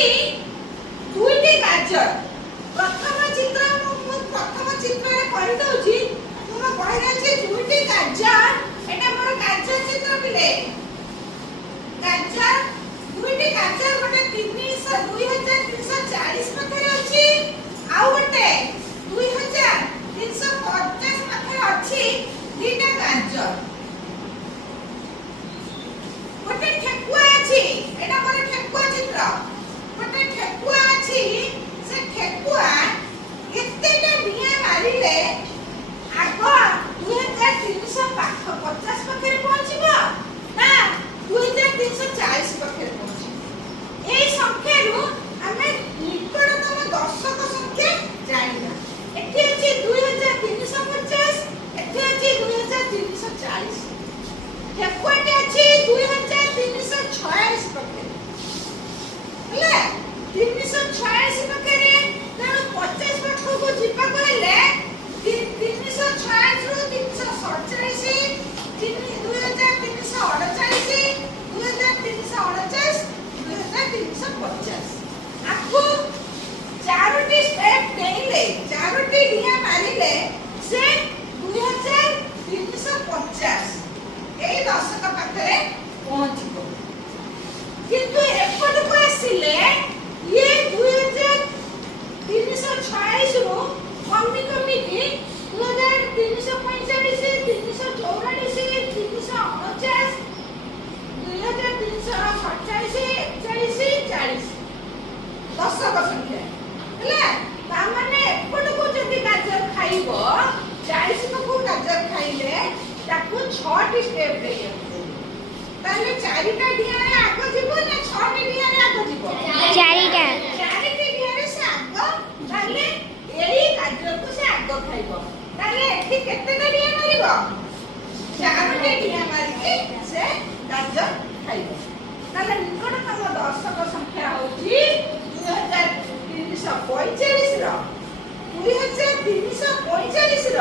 ଅଛି ଦୁଇଟି ଗାଜର। ପ୍ରଥମ ଚିତ୍ର ମୁଁ ପ୍ରଥମ ଚିତ୍ରରେ କରି ଦଉଛି। ମୁଁ କହିରେ ଅଛି ଦୁଇଟି ଗାଜର। ଏଟା ମୋର ଗାଜର ଚିତ୍ର ପିଲେ। ଗାଜର ଦୁଇଟି ଗାଜର ଗୋଟେ 2340 ପାଖରେ ଅଛି ଆଉ ଗୋଟେ 2350 ପାଖରେ ଅଛି। ଦୁଇଟା ଗାଜର ଗୋଟେ ଠେକୁଆ ଅଛି। ଏଟା ମୋର ଠେକୁଆ ଚିତ୍ର। ଗୋଟେ ଠେକୁଆ ଅଛି। ସେ ଠେକୁଆ କେତେଟା ଡିଆଁ ମାରିଲେ ଆଗ 2350 ପାଖରେ ପହଞ୍ଚିବ ନା 2340 ପାଖରେ ପହଞ୍ଚିବ। এই ସଂଖ୍ୟାରୁ ଆମେ ନିକଟତମ ଦଶକ ସଂଖ୍ୟା ଜାଣିବା। ଏଠି ଅଛି 2350, ଏଠି ଅଛି 2340। ଠେକୁଆଟି ଅଛି 2346 ପାଖରେ। ହେଲା 346 ପାଖରେ। ତେଣୁ 50 ପାଖକୁ ଯିବାକୁ ହେଲେ 346 ରୁ 347, 2348, 2349, 2350। आपको चारोटी स्टेप देले, चारोटी डिया मारिले से 2350 এই দশক পাখরে পৌঁছিব। কিন্তু এপটକୁ আসিলে ইয়ে 2346 রু কমি কমিকি 2345, 344, 349, 2347, 40 দশক সংখ্যা ହେଲା। ତା ମାନେ ଏପଟକୁ ଯଦି ଗାଜର ଖାଇବ 40 ପାଖକୁ ଗାଜର ଖାଇଲେ ତାକୁ 6ଟି ସ୍ଟେପ ଦେଇବାକୁ ପଡ଼ିବ। ତାହେଲେ 4ଟା ଡିଆରେ ଆଗ ଯିବ ନା 6ଟି ଡିଆରେ ଆଗ ଯିବ? 4ଟା। 4ଟି ଡିଆରେ ସେ ଆଗ। ତାହେଲେ ଏଇ ଗାଜରକୁ ସେ ଆଗ ଖାଇବ। ତାହେଲେ ଏଠି କେତେଟା ଡିଆ ମାରିବ? 4ଟି ଡିଆ ମାରିକି ସେ ଗାଜର ଖାଇବ। ତାହେଲେ ନିକଟତମ ଦଶକ ସଂଖ୍ୟା ହେଉଛି 2345 ର 2345 ର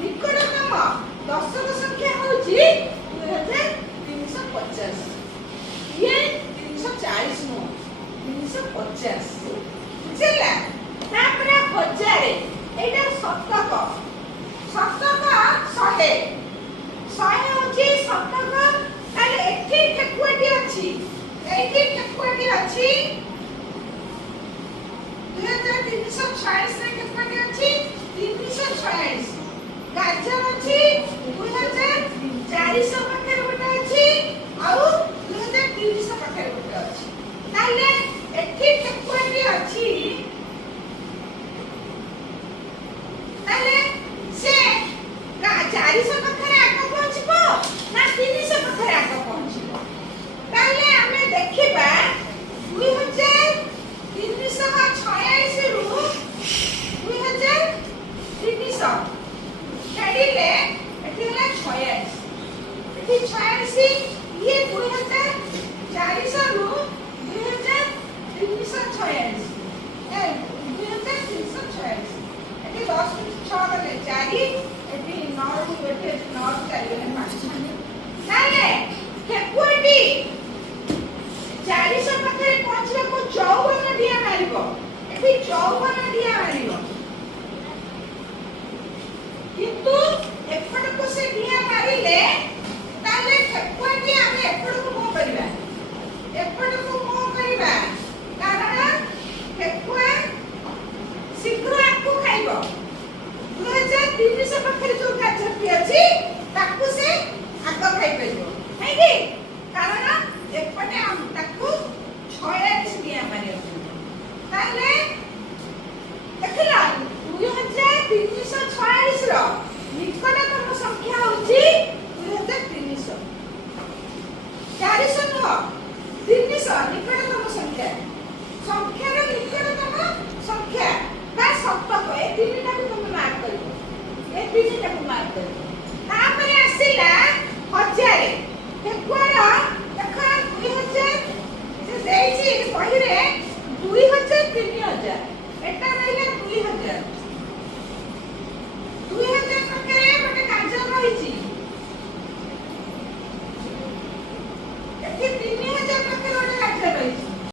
ନିକଟତମ ଦଶକ ସଂଖ୍ୟା ହେଉଛି 2350। ଇଏ 340 ନୁହଁ 350। ବୁଝିଲା? ତାପରେ 1000 ଏଇଟା ଶତକ। ଶତକ 100 ହେଉଛି ଶତକ। ତାହେଲେ ଏଠି ଠେକୁଆଟି ଅଛି, ଏଇଠି ଠେକୁଆଟି ଅଛି 2346 ରେ ଠେକୁଆଟି ଅଛି 346। ଗାଜର ଅଛି 2400 ପାଖରେ ଗୋଟେ ଅଛି ଆଉ 2300 ପାଖରେ ଗୋଟେ ଅଛି। ତାହେଲେ ଏଠି ଠେକୁଆଟି ଅଛି। ତାହେଲେ ସେ 400 ପାଖରେ ଆଗ ପହଞ୍ଚିବ ନା 300 ପାଖରେ ଆଗ ପହଞ୍ଚିବ? ତାହେଲେ ଆମେ ଦେଖିବା 2346 ରୁ 2300 ଛାଡ଼ିଲେ ଏଠି ହେଲା 46। ଏଠି 46 ଇଏ 2400 ରୁ 2346 2346। ଏଠି 10 6 ଗଲେ 4, ଏଠି 9 ରୁ ଏଠି 9 ରୁ 4 ଗଲେ 5। ତାହେଲେ ଠେକୁଆଟି 400 ପାଖରେ ପହଞ୍ଚିବାକୁ 54 ଡିଆ ମାରିବ। ଏଠି 54 ଡିଆ ମାରିବ। କିନ୍ତୁ ଏପଟକୁ ସେ ଡିଆ ମାରିଲେ ତାହେଲେ ଠେକୁଆଟି ଆମେ ଏପଟକୁ କଣ କରିବା? ଏପଟକୁ କଣ କରିବା? କାରଣ ଠେକୁଆ ଶୀଘ୍ର ଆକୁ ଖାଇବ। 2300 ପାଖରେ ଯୋଉ ଗାଜରଟି ଅଛି ତାକୁ ସେ ଆଗ ଖାଇପାରିବ କାହିଁକି? କାରଣ ଏପଟେ ତାକୁ 46 ଡିଆ ମାରିବାକୁ ପଡ଼ିବ। ତାହେଲେ ଦେଖିଲ 2346 ର ନିକଟତମ ସଂଖ୍ୟା ହେଉଛି 2300। 400 ନୁହଁ 300 ନିକଟତମ ସଂଖ୍ୟା। ସଂଖ୍ୟାର ନିକଟତମ ସଂଖ୍ୟା ବା ଶତକ। ଏ ତିନିଟାକୁ ତମେ ମାର୍କ କରିବ। ଏ ତିନିଟାକୁ ମାର୍କ କରିବ।